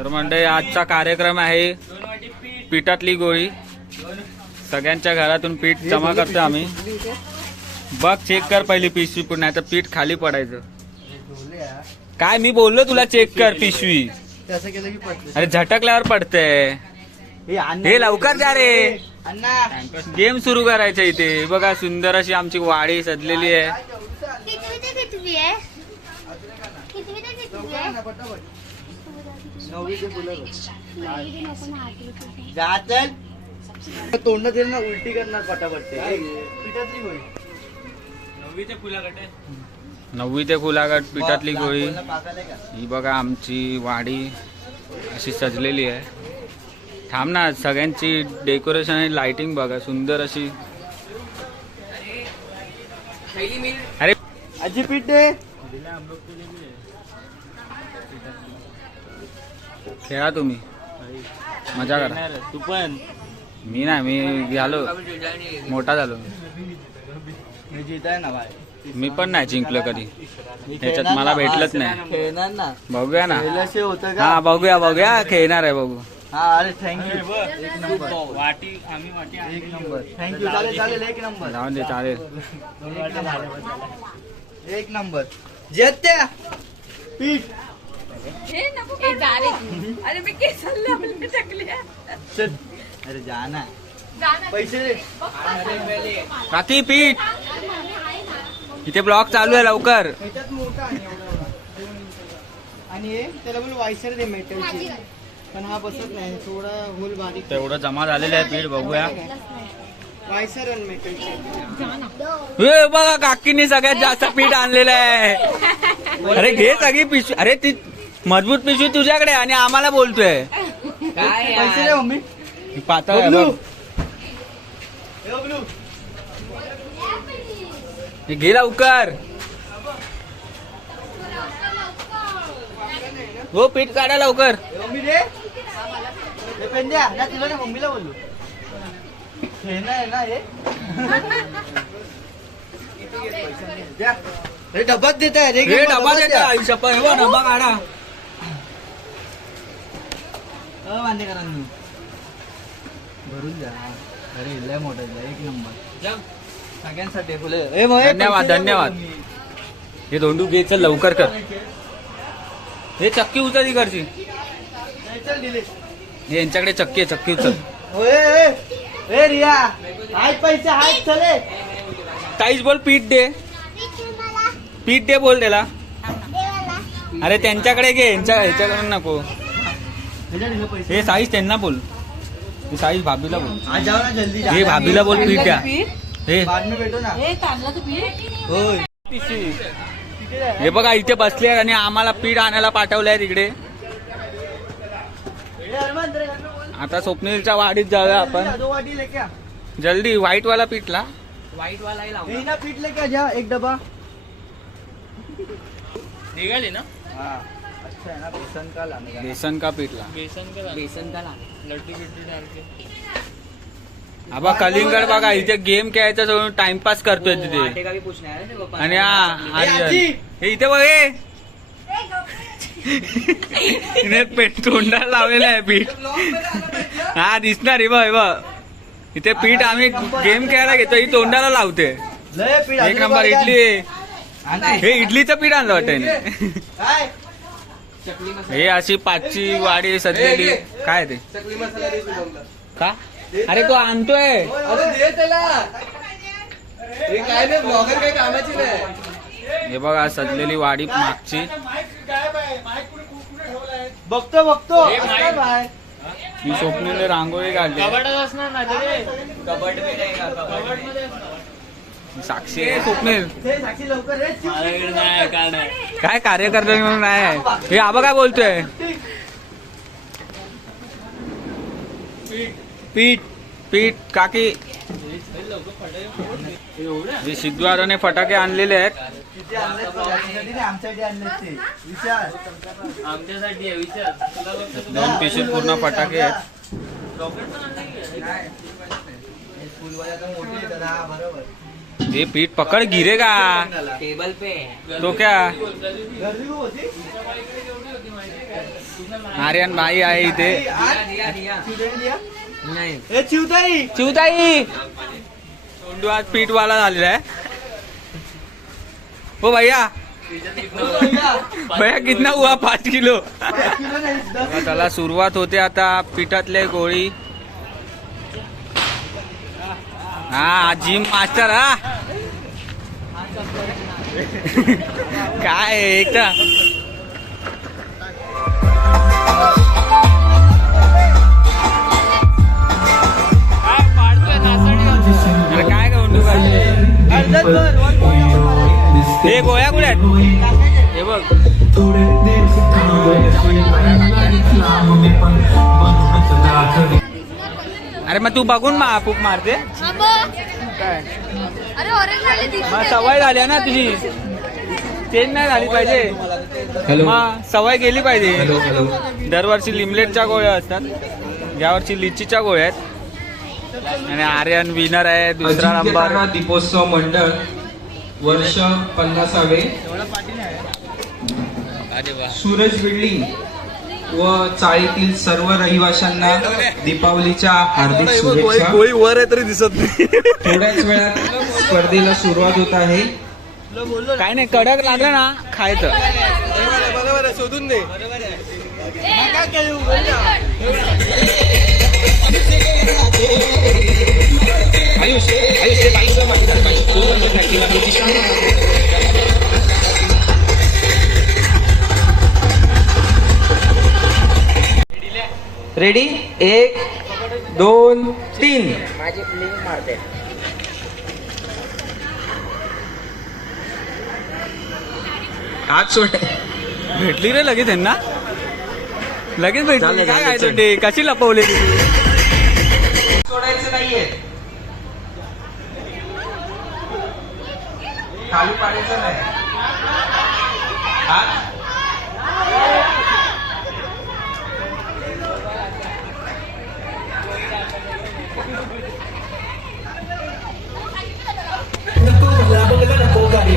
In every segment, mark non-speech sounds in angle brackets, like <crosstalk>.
तर मंडळी आजचा कार्यक्रम आहे पिठातली गोळी. सगळ्यांच्या घरातून पीठ जमा करतो आम्ही. बघ चेक कर पहिली पिशवी पण नाही तर पीठ खाली पडायचं. काय मी बोललो तुला चेक कर पिशवी. पडते अरे झटकल्यावर पडते. हे लवकर जा रे. गेम सुरू करायचं इथे. बघा सुंदर अशी आमची वाडी सजलेली आहे? कितवी ते कितवी आहे कितवी ते कितवी आहे नववी ते फुलं बघ. नाही, ते नको ना, उलटी करणार पटापट ते. पिठातली गोळी. नववी ते फुलागट पिठातली गोळी? ही बघा आमची वाडी अशी सजलेली आहे. थांब ना सगळ्यांची डेकोरेशन आणि लाइटिंग बघा सुंदर अशी. अरे आजी पीठ दे. खेळा तुम्ही. मजा करा. तू पण मी नाही मी झालो. मोठा झालो मी. जित आहे ना भाई. मी पण नाही जिंकलो कधी. ह्याच्यात मला भेटलंच नाही. खेळणार ना. बघूया ना. होतं का? हा बघूया बघूया. खेळणार आहे बघू. हा अरे थँक्यू एक नंबर. वाटी आम्ही एक नंबर. थँक्यू चालेल चालेल. एक नंबर. जाऊन दे चालेल. एक नंबर. जेत्या पीठ. अरे मी लावून टाकले. चल. अरे जा ना. जा ना. पैसे काकी पीठ. इथे ब्लॉक चालू आहे लवकर. आणि हे त्याला बोल वायसर दे मेटलची. पण हा बसत नाही. थोडा होल बारीक. तेवढं जमा झालेलं आहे पीठ बघूया. वायसर आणि मेटलची. बघा काकीने सगळ्यात जास्त पीठ आणलेलं आहे. अरे घे सगळी पिशवी. अरे ती मजबूत पिशवी तुझ्याकडे आणि आम्हाला बोलतोय. पैसे दे मम्मी. ही पातळ आहे बघ. हे बबलू घे लवकर. हो पीठ काढा लवकर. हे मम्मी दे. हे पेन द्या. ना तुला ना मम्मीला बोललो हे ना आहे ना हे. द्या. हे डब्यात देत आहे रे हे डबा देता हे बघ, डबा काढा. भरून द्या अरे लय मोठा एक नंबर. सगळ्यांसाठी फुले हे धन्यवाद, धन्यवाद. हे दोंडू घे चल लवकर कर. हे चक्की उचल इकडची. हे चल दिले. हे यांच्याकडे चक्की आहे चक्की उचल. ओए ए, ए रिया. हाय पैसे हाय चले ताईच बोल पीठ दे. पीठ दे बोल त्याला. अरे त्यांच्याकडे घे यांच्या ह्याच्याकडून नको. हे साईज त्यांना बोल. हे साईज भाभीला बोल. आज जाओ ना जल्दी हे भाभीला बोल पीठ द्या. हे. बाद में भेटो ना हे तांदळाचं पीठ? होय. हे बघा इथे बसले आहेत आणि आम्हाला पीठ आणायला पाठवलंय तिकडे. आता स्वप्नीलच्या वाडीत जाऊया आपण. जल्दी व्हाईट वाला पीठला. यही ना पीठ लेके आ जा एक डब्बा निघाली ना? अच्छा है ना बेसन का लाने का बेसन का पीठला? बेसन का लड्डू बिड्डू डाल के आबा कलिंगड बघा इथे गेम खेळायचा सोडून टाइमपास करतोय तिथे. का भी पूछना है पापा आणि हा! हे इथे बघ हे तिने पेट तोंडाला लावलेलं आहे पीठ. हा दिसणार इथे पीठ आम्ही गेम खेळायला घेतो ही तोंडाला लावते. एक नंबर इडली. हे इडलीचं पीठ आणलं वाटतं हे अशी पाचची वाडी सजलेली. काय ते? का? अरे तो आणतोय. अरे दे त्याला. हे काय नाही ब्लॉगर काय कामाची नाही. हे बघा सजलेली वाडी मागची. बघतो बघतो. मी स्वप्नीने रांगोळी काढली आहे स्वप्नील हे साक्षी लवकर रे चिव. काय कार्यकर्ता म्हणून नाही हे आबा काय बोलतोय? पीठ पीठ काकी. हे सिद्धवाराने फटाके आणलेले आहेत. दोन पिशवीत पूर्ण फटाके आहेत. हे हा हे पीठ पकड गिरेगा। टेबल पे तो क्या? आर्यन भाई आहे इथे ए चिवताई चिवताई सोंडू आज पीठवाला झालेला आहे हो। भैया। भैया कितना हुआ पाच किलो? त्याला सुरुवात होते आता पिठातले गोळी। हा जिम मास्टर हा। <laughs> काय आहे, एक तर अरे काय हे गोळ्या कुठे हे बघ. अरे मग तू बघून मा फूक मारते. काय? मग सवय झाली आहे ना तुझी. चेंज नाही झाली पाहिजे. मग सवय गेली पाहिजे. दरवर्षी लिमलेटच्या गोळ्या असतात. यावर्षी लिचीच्या गोळ्या आहेत. आणि आर्यन विनर आहे दुसरा नंबर दीपोत्सव मंडळ वर्ष पन्नासावे. सूरज बिल्डिंग. व चाळीतील सर्व रहिवाशांना दीपावलीच्या हार्दिक शुभेच्छा. वर आहे तरी दिसत नाही. थोड्याच वेळात स्पर्धेला सुरुवात होत आहे. काय नाही कडक लागलं ना खायचं. बरोबर आहे शोधून दे. आयुष आयुष रेडी एक दोन तीन. हात सोड. भेटली रे लगेच त्यांना लगेच भेटली. काय काय. ते कशी लपवली? सोडायचं नाहीये. खाली पाडायचं नाही.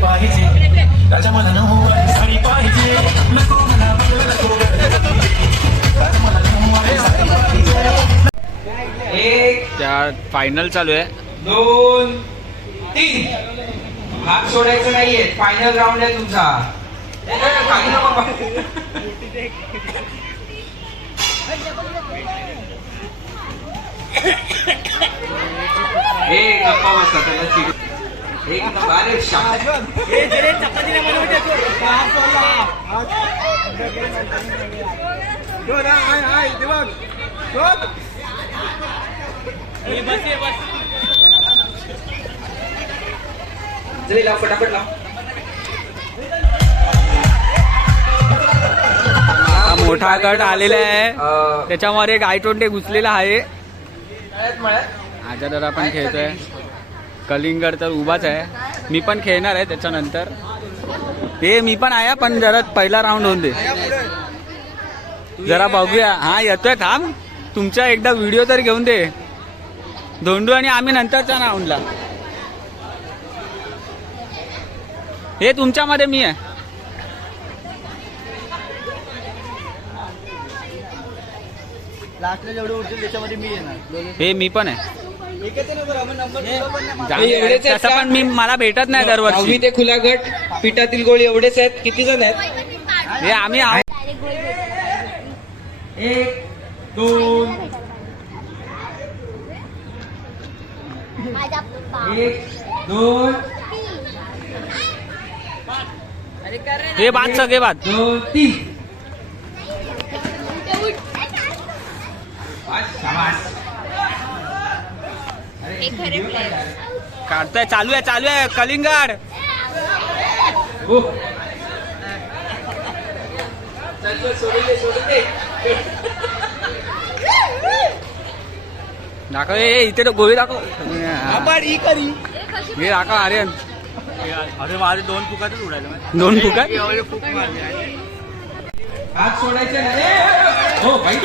हात एक त्या फायनल चालू आहे. दोन तीन. हात सोडायचं नाहीये. फायनल राऊंड आहे तुमचा. ए, ए, खाली नको पा- ए, गप्पा बसा त्याला चिड- जरी लाव फटाफट लाव हा मोठा गट आलेला आहे. त्याच्यामध्ये एक आय ट्वेंटी घुसलेला आहे. मळ्यात आजा दादा पण खेळतोय. कलिंगड तर उभाच आहे. मी पण खेळणार आहे त्याच्यानंतर. हे मी पण आहे पण जरा पहिला राऊंड होऊन दे. जरा बघूया. हा येतोय थांब. तुमचा एकदा व्हिडिओ तर घेऊन दे. धोंडू आणि आम्ही नंतरच्या राऊंडला हे तुमच्यामध्ये मी आहे. हे मी पण आहे. तसं? पण मी मला भेटत नाही दरवर्षी ते खुला गट पिठातील गोळी एवढेच आहेत किती जण आहेत हे आम्ही. एक दोन. एक दोन हे बाद सगळे बाद दोन तीन आज शाबास. एक खरे प्लेयर काढतोय चालू आहे चालू आहे. कलिंगड. हो. दाखव हे हे, इथे तो गोळी दाखव. ही करी हे. दाखव आर्यन. अरे माझे दोन फुकातच उडाले दोन फुकट हात सोडायचे नाही. ए, हो भाई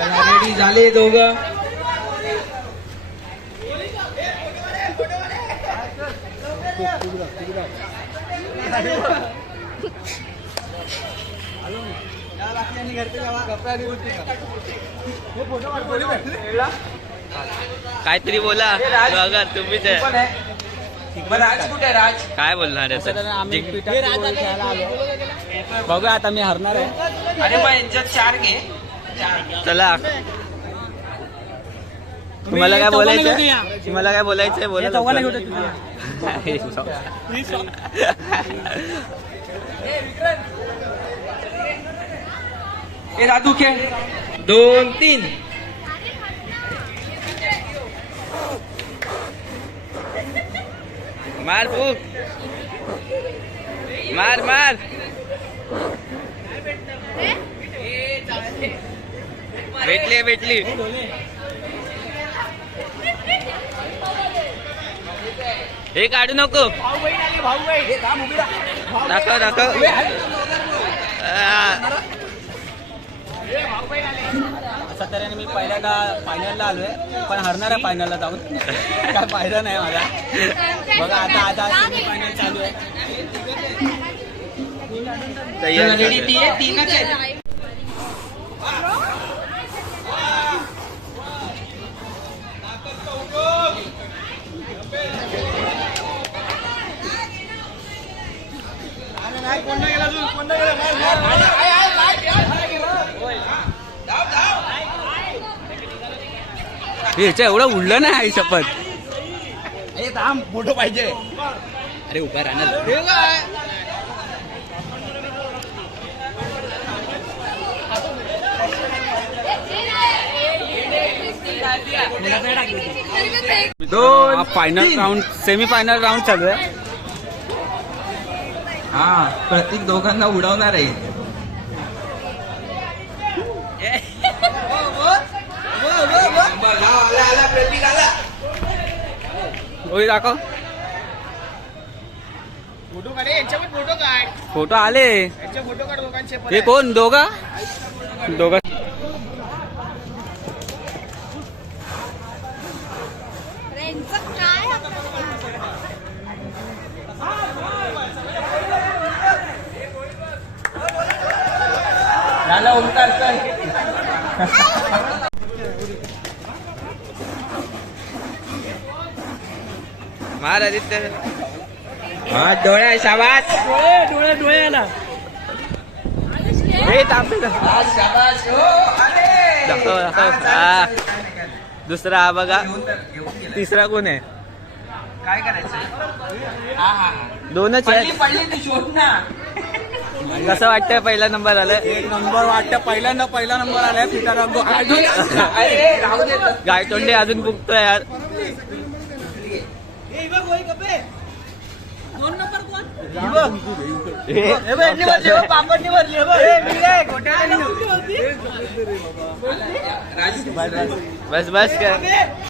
चला रेडी झाले दोघं. काहीतरी बोला. बघा तुम्हीच राज कुठे राज? काय बोलणार आहे बघूया आता मी हरणार आहे. अरे मग यांच्यात चार घे. चला. तुम्हाला काय बोलायचं. तुम्हाला काय बोलायचंय बोला <laughs> राजू खेळ. दोन तीन. मार फूक मार मार. भेटली भेटली. हे काढू नको. दाखव दाखव. तऱ्हेने मी पहिल्यांदा फायनलला आलोय. पण हरणार आहे फायनलला जाऊन. काय फायदा नाही मला बघा आता आता सेमी फायनल चालू आहे. तीनच आहे हे ह्याच्या एवढं उडलं नाही आई शपथ मोठं पाहिजे अरे उभा राहणार दोन final round semi final round चालू आहे हा प्रत्येक दोघांना उडवणार आहे. ओय दाखव. फोटो काढे यांच्यावर फोटो काढ. फोटो आले. यांचे फोटो काढ दोघांचे हे कोण दोघा? दोघा यांचं काय झालं ओमकार चल मार आदित्य. हा डोळ्या शाबास. डोळे डोळे ना हे दुसरा हा बघा. तिसरा कोण आहे? काय करायचं. दोनच पडली ती शोध ना. कसं वाटतंय पहिला नंबर आलाय एक नंबर वाटतं पहिल्यांदा पहिला नंबर आलाय तर. गायतोंडे अजून बुकतोय यार. बस बस कर.